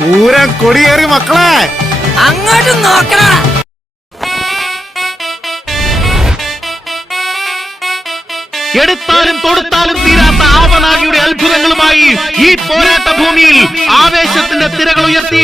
പൂരം കൊടിയേറി മക്കളെ, അങ്ങോട്ട് നോക്കണ. എടുത്താലും തൊടുത്താലും തീരാത്ത ആവനാഴിയുടെ അത്ഭുതങ്ങളുമായി ഈ പോരാട്ട ഭൂമിയിൽ ആവേശത്തിന്റെ തിരകൾ ഉയർത്തി